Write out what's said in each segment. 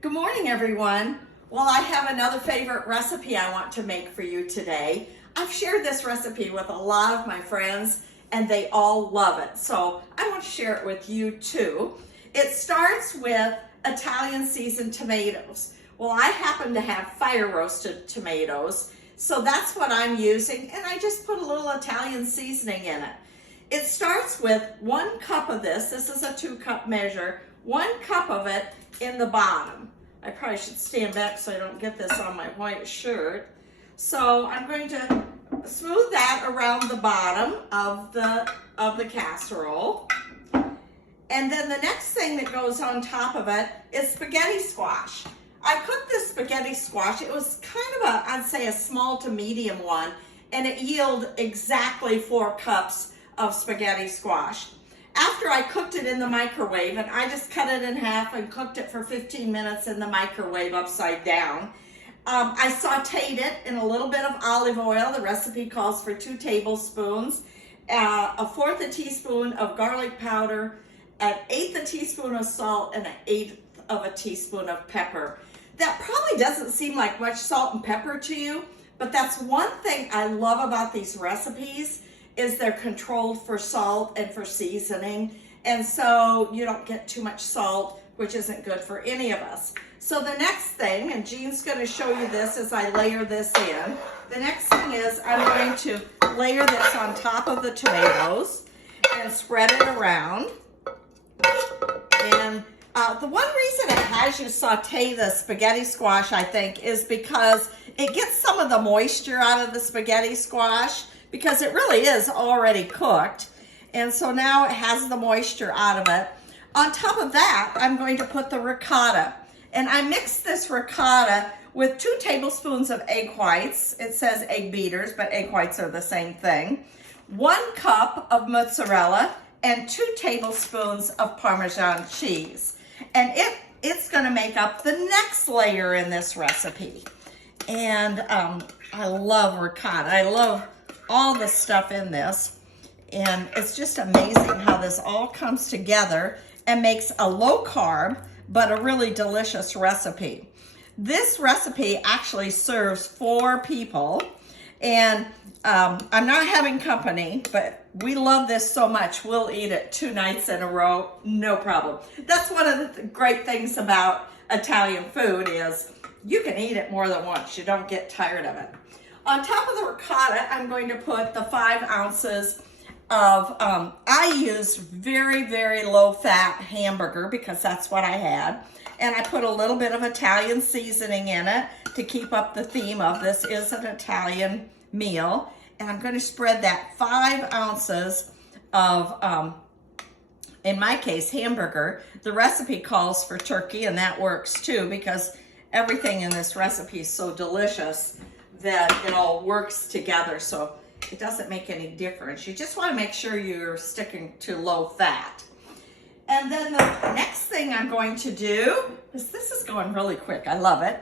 Good morning, everyone. Well, I have another favorite recipe I want to make for you today. I've shared this recipe with a lot of my friends and they all love it. So I want to share it with you too. It starts with Italian seasoned tomatoes. Well, I happen to have fire roasted tomatoes, so that's what I'm using, and I just put a little Italian seasoning in it. It starts with 1 cup of this. This is a 2-cup measure. 1 cup of it in the bottom. I probably should stand back so I don't get this on my white shirt. So I'm going to smooth that around the bottom of the casserole. And then the next thing that goes on top of it is spaghetti squash. I cooked this spaghetti squash. It was kind of I'd say a small to medium one, and it yielded exactly 4 cups of spaghetti squash. After I cooked it in the microwave, and I just cut it in half and cooked it for 15 minutes in the microwave upside down, I sauteed it in a little bit of olive oil. The recipe calls for 2 tablespoons, 1/4 a teaspoon of garlic powder, 1/8 a teaspoon of salt, and 1/8 of a teaspoon of pepper. That probably doesn't seem like much salt and pepper to you, but that's one thing I love about these recipes is they're controlled for salt and for seasoning, and so you don't get too much salt, which isn't good for any of us. So the next thing, and Jean's going to show you this as I layer this in, the next thing is I'm going to layer this on top of the tomatoes and spread it around. And the one reason it has you saute the spaghetti squash, I think, is because it gets some of the moisture out of the spaghetti squash, because it really is already cooked. And so now it has the moisture out of it. On top of that, I'm going to put the ricotta. And I mixed this ricotta with 2 tablespoons of egg whites. It says egg beaters, but egg whites are the same thing. 1 cup of mozzarella and 2 tablespoons of Parmesan cheese. And it's gonna make up the next layer in this recipe. And I love ricotta. I love all the stuff in this, and it's just amazing how this all comes together and makes a low carb but a really delicious recipe. This recipe actually serves 4 people, and I'm not having company, but we love this so much we'll eat it 2 nights in a row, no problem. That's one of the great things about Italian food is you can eat it more than once. You don't get tired of it. On top of the ricotta, I'm going to put the 5 ounces of, I used very, very low-fat hamburger because that's what I had. And I put a little bit of Italian seasoning in it to keep up the theme of this is an Italian meal. And I'm going to spread that 5 ounces of, in my case, hamburger. The recipe calls for turkey, and that works too because everything in this recipe is so delicious that it all works together, so it doesn't make any difference. You just want to make sure you're sticking to low fat. And then the next thing I'm going to do, because this is going really quick, I love it,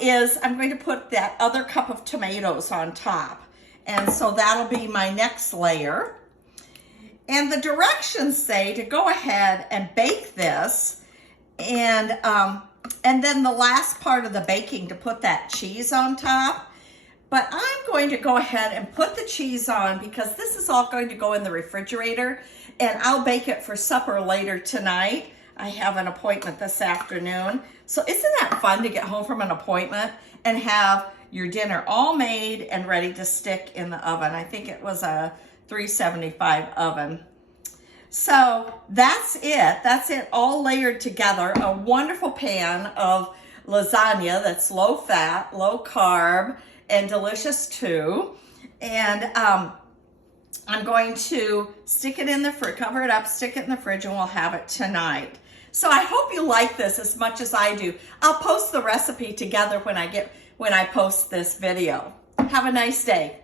is I'm going to put that other cup of tomatoes on top. And so that'll be my next layer. And the directions say to go ahead and bake this, and then the last part of the baking to put that cheese on top. But I'm going to go ahead and put the cheese on because this is all going to go in the refrigerator, and I'll bake it for supper later tonight. I have an appointment this afternoon. So isn't that fun to get home from an appointment and have your dinner all made and ready to stick in the oven? I think it was a 375 oven. So that's it. That's it all layered together. A wonderful pan of lasagna that's low fat, low carb, and delicious too. And I'm going to stick it in the fridge, cover it up, stick it in the fridge, and we'll have it tonight. So I hope you like this as much as I do. I'll post the recipe together when I post this video. Have a nice day.